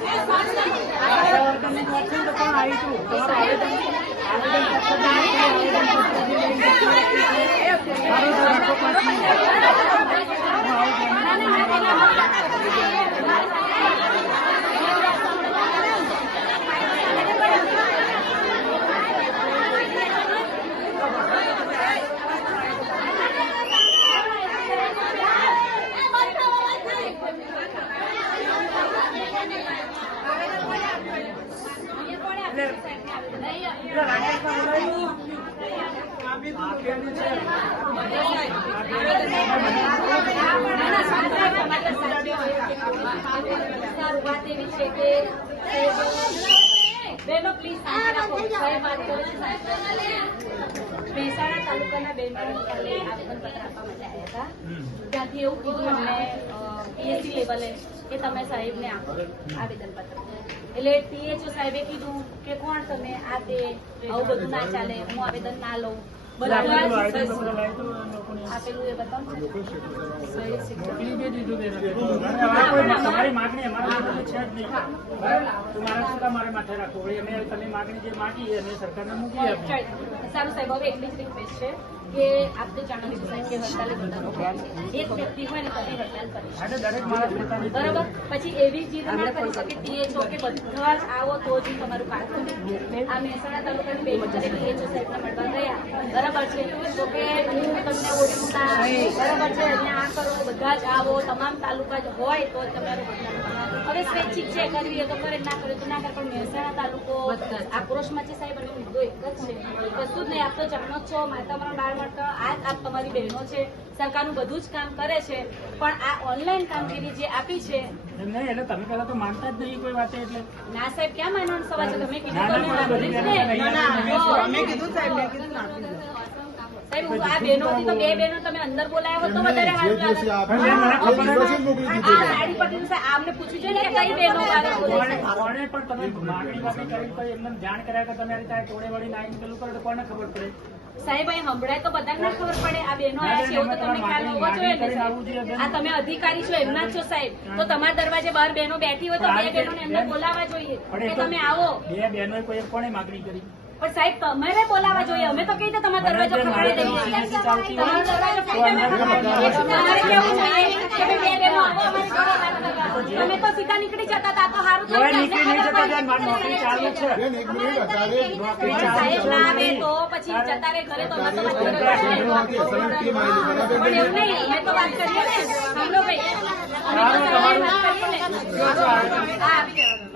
આવેદન આવેદન પત્ર જે છે, આવેદન પત્ર જે લઈને જશો, મારું તો રાખો પાછી. હું આવું છું. એટલે રાકેશમાં બોલાવ્યું. સારું વાત એવી છે કે બહેનો પ્લીઝ સાહેબ વાત કરો છો, સાહેબ. મહેસાણા તાલુકાના આવેદન પત્ર આપવા માટે આવ્યા હતા. ત્યાંથી એવું કીધું અમને પીએચસી લેવલે કે તમે સાહેબને આપો આવેદનપત્ર. એટલે પીએચઓ સાહેબે કીધું કે કોણ તમે આ તે આવું બધું ના ચાલે હું આવેદન ના લઉં. આવેદન પત્ર. આપેલું એ બતાવો બી તે છે જ નહીં મારા શું મારે માથે રાખો અમે તમે માગણી જે માગી અને સરકારને મૂકી આપી સારું સાહેબ હવે એટલી જ રિક્વેસ્ટ છે કે આપણે સાહેબ કે હડતાલે. એક વ્યક્તિ હોય ને તમે હડતાલ કરી બરાબર પછી એવી જીદ ના કરી શકે ટીએચઓ કે બધા જ આવો તો જ તમારું કામ આ મહેસાણા તાલુકાની બે બચારે ટીએચઓ સાહેબને મળવા ગયા બરાબર છે તો કે હું તમને ઓળખતા બરાબર છે અહીંયા આ કરો, બધા જ આવો, તમામ તાલુકા જ હોય તો જ તમારું હવે સ્વૈચ્છિક છે કરવી તો કરે ના કરે તો ના કરે. પણ મહેસાણા તાલુકો આક્રોશમાં છે. સાહેબ અને મુદ્દો એક જ છે. કશું જ નહીં આપ તો જાણો છો છો માતામાં બાળ મળતા આ આપ તમારી બહેનો છે. સરકારનું બધું જ કામ કરે છે. પણ આ ઓનલાઈન કામગીરી જે આપી છે નહીં એટલે તમે પહેલા તો માનતા જ નહીં કોઈ વાતે એટલે ના સાહેબ ક્યાં માનવાનો સવાલ છે? તમે કીધું તમે કીધું સાહેબ આ બહેનો હતી તો બે બહેનો તમે અંદર બોલાવ્યા તો વધારે સારું લાગત. પણ મને ખબર નથી. આ સાડી પટેલ સાહેબ આમને પૂછ્યું છે ને કઈ બહેનો આગળ બોલે કોણે છે? કોણે પણ તમે માગણી વાગણી કરી તો એમને જાણ કર્યા કે તમે આ રીતે ટોળે વળી લાઈન પેલું કરો તો કોને ખબર પડે? સાહેબ અહીં સંભળાય તો બધાને ના ખબર પડે. આ બહેનો આવ્યા છે એવું તો તમને ખ્યાલ હોવો જોઈએ ને આ તમે અધિકારી છો એમના જ છો સાહેબ. તો તમારા દરવાજે બહાર બહેનો બેઠી હોય તો બે બહેનોને અંદર બોલાવવા જોઈએ કે તમે આવો. બે બહેનોએ કોઈ માગણી કરી? પણ સાહેબ તમારે બોલાવવા જોઈએ. અમે તો કઈ રીતે તમારો દરવાજો ખખડાવી. તમે તો સીધા નીકળી જતા હતા તો સારું જોવા થયું નીકળી નહીં જતા ત્યાં મારી નોકરી ચાલુ છે. બેન, એક મિનિટ અત્યારે નોકરી પણ સાહેબ ના આવે તો પછી જતા રહે ઘરે તો અમે તો પણ એવું નહીં અમે તો વાત કરીએ ને સાંભળો ભાઈ અમે તો સવારે વાત કરીએ ને હા આપી દેવાનું.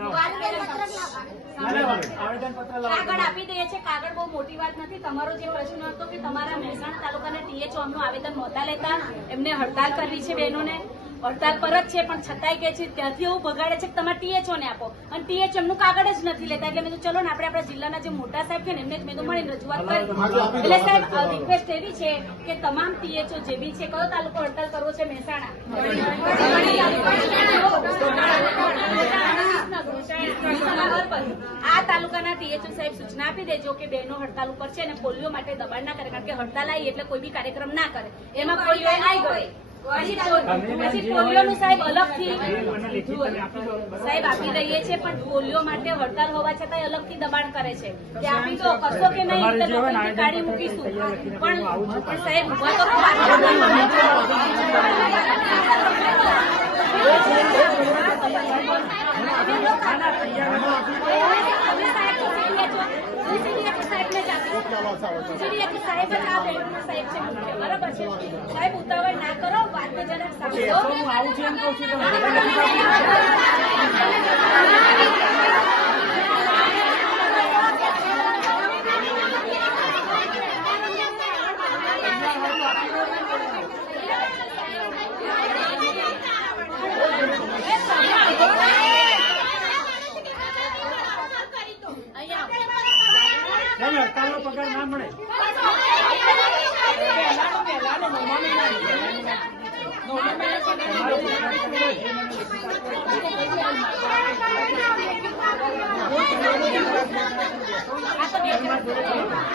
ના, ના, આવેદનપત્ર કાગળ આપી દઈએ છે કાગળ બહુ મોટી વાત નથી. તમારો જે પ્રશ્ન હતો કે તમારા મહેસાણા તાલુકાના ટીએચઓ અમનું આવેદન નહોતા લેતા એમને હડતાલ કરવી છે બહેનોને. હડતાલ પર જ છે પણ છતાંય કે છે ત્યાંથી એવું બગાડે છે કે તમે ટીએચઓ ને આપો. અને ટીએચઓ એમનું કાગળ જ નથી લેતા એટલે મેં ચલો ને આપણે આપણા જિલ્લાના જે મોટા સાહેબ છે ને એમને મેં તો મળીને રજૂઆત કરી. એટલે સાહેબ રિક્વેસ્ટ એવી છે કે તમામ ટીએચઓ જે બી છે કયો તાલુકો હડતાલ કરવો છે મહેસાણા. આ તાલુકાના ટીએચઓ સાહેબ સૂચના આપી દેજો કે બહેનો હડતાલ ઉપર છે અને પોલિયો માટે દબાણ ના કરે કારણ કે હડતાલ આવી એટલે કોઈ બી કાર્યક્રમ ના કરે. એમાં પોલિયો આવી ગયો. પછી પોલિયોનું સાહેબ અલગથી મને લેખિત તમે આપી સાહેબ આપી દઈએ છે પણ પોલિયો માટે હડતાલ હોવા છતાં અલગથી દબાણ કરે કે આપી કે નહીં મૂકીશું. પણ સાહેબ સાહેબ છે સાહેબ ઉતાવળ ના જરા તો હું આવું છું છું બધા નથી આપી. કેમ હડતાલનો પગાર ના મળે તમારો પગાર કેટલો હોય એ મને લેખિત આપો. આ તો